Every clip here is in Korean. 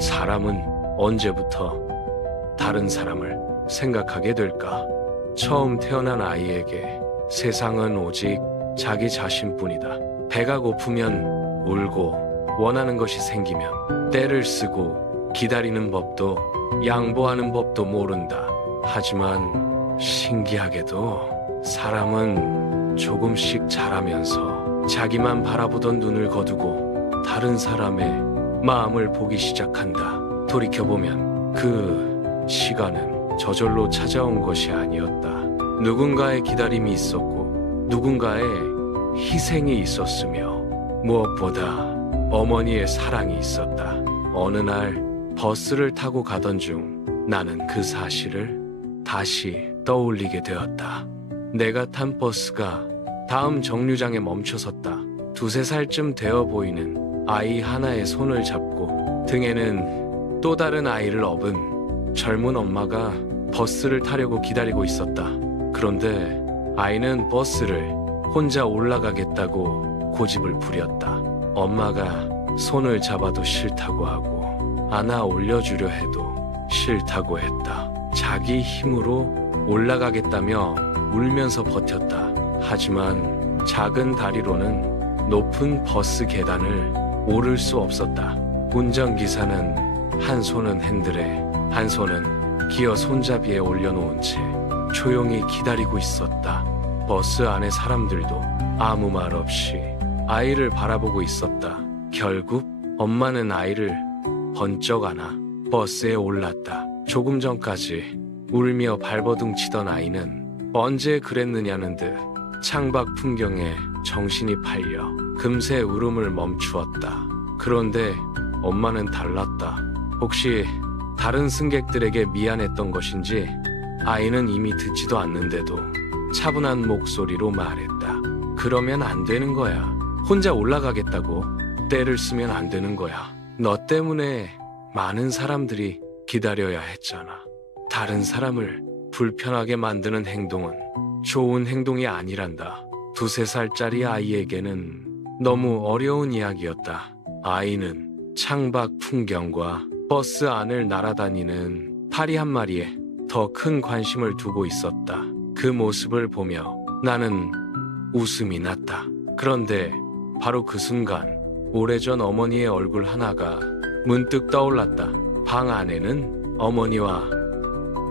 사람은 언제부터 다른 사람을 생각하게 될까? 처음 태어난 아이에게 세상은 오직 자기 자신뿐이다. 배가 고프면 울고 원하는 것이 생기면 떼를 쓰고 기다리는 법도 양보하는 법도 모른다. 하지만 신기하게도 사람은 조금씩 자라면서 자기만 바라보던 눈을 거두고 다른 사람의 마음을 보기 시작한다. 돌이켜보면 그 시간은 저절로 찾아온 것이 아니었다. 누군가의 기다림이 있었고 누군가의 희생이 있었으며 무엇보다 어머니의 사랑이 있었다. 어느 날 버스를 타고 가던 중 나는 그 사실을 다시 떠올리게 되었다. 내가 탄 버스가 다음 정류장에 멈춰섰다. 두세 살쯤 되어 보이는 아이 하나의 손을 잡고 등에는 또 다른 아이를 업은 젊은 엄마가 버스를 타려고 기다리고 있었다. 그런데 아이는 버스를 혼자 올라가겠다고 고집을 부렸다. 엄마가 손을 잡아도 싫다고 하고 안아 올려주려 해도 싫다고 했다. 자기 힘으로 올라가겠다며 울면서 버텼다. 하지만 작은 다리로는 높은 버스 계단을 오를 수 없었다. 운전기사는 한 손은 핸들에 한 손은 기어 손잡이에 올려놓은 채 조용히 기다리고 있었다. 버스 안의 사람들도 아무 말 없이 아이를 바라보고 있었다. 결국 엄마는 아이를 번쩍 안아 버스에 올랐다. 조금 전까지 울며 발버둥 치던 아이는 언제 그랬느냐는 듯 창밖 풍경에 정신이 팔려 금세 울음을 멈추었다. 그런데 엄마는 달랐다. 혹시 다른 승객들에게 미안했던 것인지 아이는 이미 듣지도 않는데도 차분한 목소리로 말했다. 그러면 안 되는 거야. 혼자 올라가겠다고 떼를 쓰면 안 되는 거야. 너 때문에 많은 사람들이 기다려야 했잖아. 다른 사람을 불편하게 만드는 행동은 좋은 행동이 아니란다. 두세 살짜리 아이에게는 너무 어려운 이야기였다. 아이는 창밖 풍경과 버스 안을 날아다니는 파리 한 마리에 더 큰 관심을 두고 있었다. 그 모습을 보며 나는 웃음이 났다. 그런데 바로 그 순간 오래전 어머니의 얼굴 하나가 문득 떠올랐다. 방 안에는 어머니와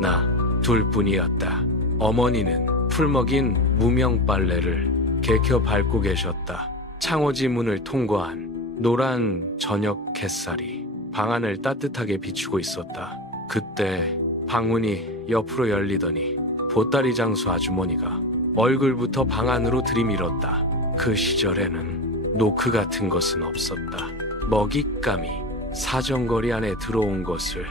나 둘뿐이었다. 어머니는 풀먹인 무명 빨래를 개켜 밟고 계셨다. 창호지 문을 통과한 노란 저녁 햇살이 방 안을 따뜻하게 비추고 있었다. 그때 방문이 옆으로 열리더니 보따리 장수 아주머니가 얼굴부터 방 안으로 들이밀었다. 그 시절에는 노크 같은 것은 없었다. 먹잇감이 사정거리 안에 들어온 것을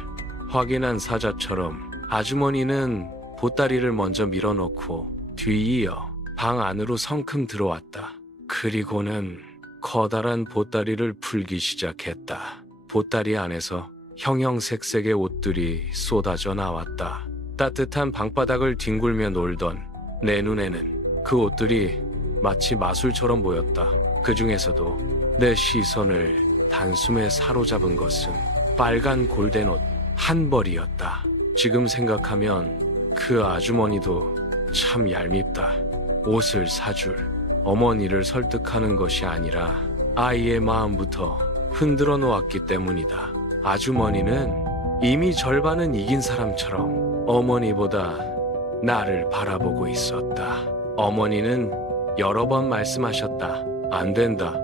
확인한 사자처럼 아주머니는 보따리를 먼저 밀어넣고 뒤이어 방 안으로 성큼 들어왔다. 그리고는 커다란 보따리를 풀기 시작했다. 보따리 안에서 형형색색의 옷들이 쏟아져 나왔다. 따뜻한 방바닥을 뒹굴며 놀던 내 눈에는 그 옷들이 마치 마술처럼 보였다. 그 중에서도 내 시선을 단숨에 사로잡은 것은 빨간 골덴 옷 한 벌이었다. 지금 생각하면 그 아주머니도 참 얄밉다. 옷을 사줄 어머니를 설득하는 것이 아니라 아이의 마음부터 흔들어 놓았기 때문이다. 아주머니는 이미 절반은 이긴 사람처럼 어머니보다 나를 바라보고 있었다. 어머니는 여러 번 말씀하셨다. 안 된다.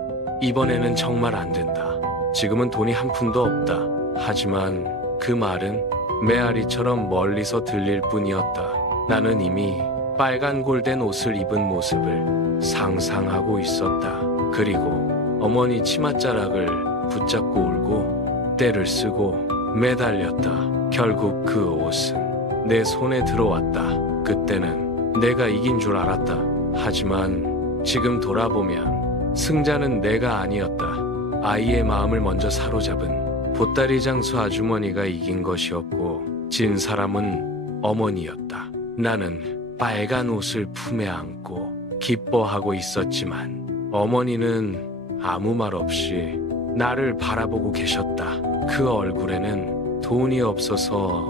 이번에는 정말 안 된다. 지금은 돈이 한 푼도 없다. 하지만 그 말은 메아리처럼 멀리서 들릴 뿐이었다. 나는 이미 빨간 골덴 옷을 입은 모습을 상상하고 있었다. 그리고 어머니 치맛자락을 붙잡고 울고 떼를 쓰고 매달렸다. 결국 그 옷은 내 손에 들어왔다. 그때는 내가 이긴 줄 알았다. 하지만 지금 돌아보면 승자는 내가 아니었다. 아이의 마음을 먼저 사로잡은 보따리 장수 아주머니가 이긴 것이었고 진 사람은 어머니였다. 나는 빨간 옷을 품에 안고 기뻐하고 있었지만 어머니는 아무 말 없이 나를 바라보고 계셨다. 그 얼굴에는 돈이 없어서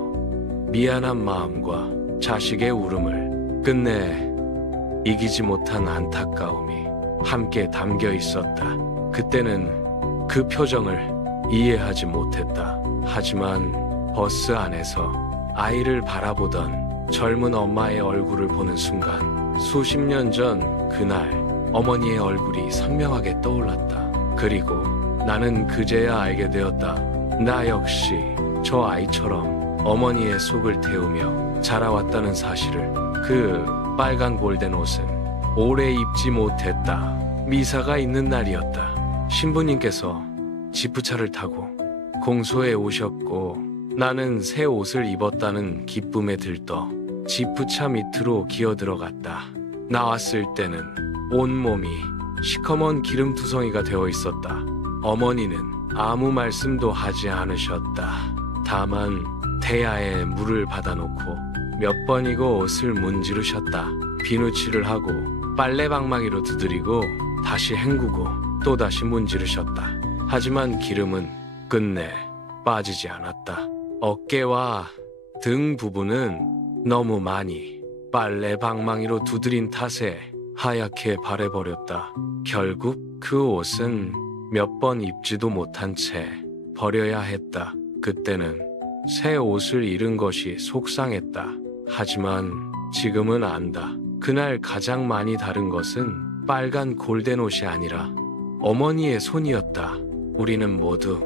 미안한 마음과 자식의 울음을 끝내 이기지 못한 안타까움이 함께 담겨 있었다. 그때는 그 표정을 이해하지 못했다. 하지만 버스 안에서 아이를 바라보던 젊은 엄마의 얼굴을 보는 순간 수십 년 전 그날 어머니의 얼굴이 선명하게 떠올랐다. 그리고 나는 그제야 알게 되었다. 나 역시 저 아이처럼 어머니의 속을 태우며 자라왔다는 사실을. 그 빨간 골덴 옷은 오래 입지 못했다. 미사가 있는 날이었다. 신부님께서 지프차를 타고 공소에 오셨고 나는 새 옷을 입었다는 기쁨에 들떠 지프차 밑으로 기어 들어갔다. 나왔을 때는 온몸이 시커먼 기름투성이가 되어 있었다. 어머니는 아무 말씀도 하지 않으셨다. 다만 태야에 물을 받아놓고 몇 번이고 옷을 문지르셨다. 비누칠을 하고 빨래방망이로 두드리고 다시 헹구고 또다시 문지르셨다. 하지만 기름은 끝내 빠지지 않았다. 어깨와 등 부분은 너무 많이 빨래방망이로 두드린 탓에 하얗게 바래버렸다. 결국 그 옷은 몇 번 입지도 못한 채 버려야 했다. 그때는 새 옷을 잃은 것이 속상했다. 하지만 지금은 안다. 그날 가장 많이 다른 것은 빨간 골덴 옷이 아니라 어머니의 손이었다. 우리는 모두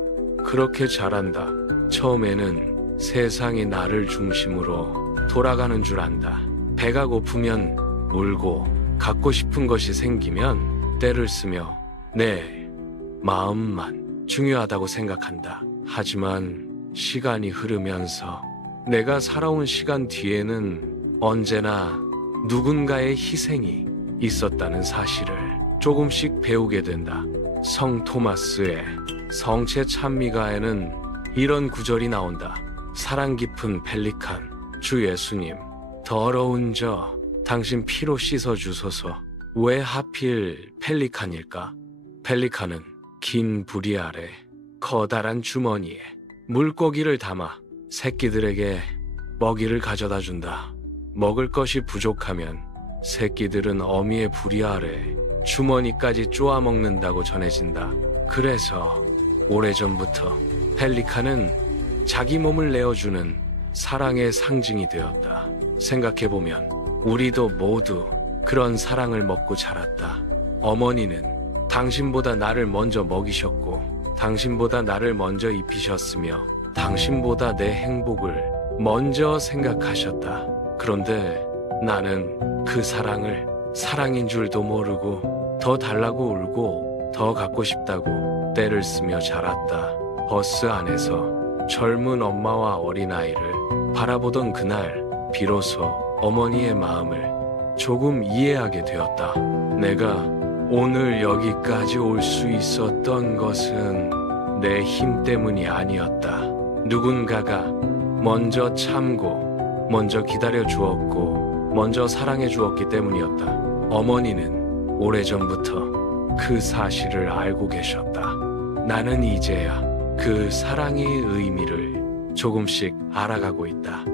그렇게 자란다. 처음에는 세상이 나를 중심으로 돌아가는 줄 안다. 배가 고프면 울고 갖고 싶은 것이 생기면 떼를 쓰며 내 마음만 중요하다고 생각한다. 하지만 시간이 흐르면서 내가 살아온 시간 뒤에는 언제나 누군가의 희생이 있었다는 사실을 조금씩 배우게 된다. 성 토마스의 성체 찬미가에는 이런 구절이 나온다. 사랑 깊은 펠리칸, 주 예수님, 더러운 저 당신 피로 씻어주소서. 왜 하필 펠리칸일까? 펠리칸은 긴 부리 아래 커다란 주머니에 물고기를 담아 새끼들에게 먹이를 가져다 준다. 먹을 것이 부족하면 새끼들은 어미의 부리 아래 주머니까지 쪼아 먹는다고 전해진다. 그래서 오래전부터 펠리칸은 자기 몸을 내어주는 사랑의 상징이 되었다. 생각해보면 우리도 모두 그런 사랑을 먹고 자랐다. 어머니는 당신보다 나를 먼저 먹이셨고 당신보다 나를 먼저 입히셨으며 당신보다 내 행복을 먼저 생각하셨다. 그런데 나는 그 사랑을 사랑인 줄도 모르고 더 달라고 울고 더 갖고 싶다고 떼를 쓰며 자랐다. 버스 안에서 젊은 엄마와 어린아이를 바라보던 그날 비로소 어머니의 마음을 조금 이해하게 되었다. 내가 오늘 여기까지 올 수 있었던 것은 내 힘 때문이 아니었다. 누군가가 먼저 참고 먼저 기다려 주었고 먼저 사랑해 주었기 때문이었다. 어머니는 오래전부터 그 사실을 알고 계셨다. 나는 이제야 그 사랑의 의미를 조금씩 알아가고 있다.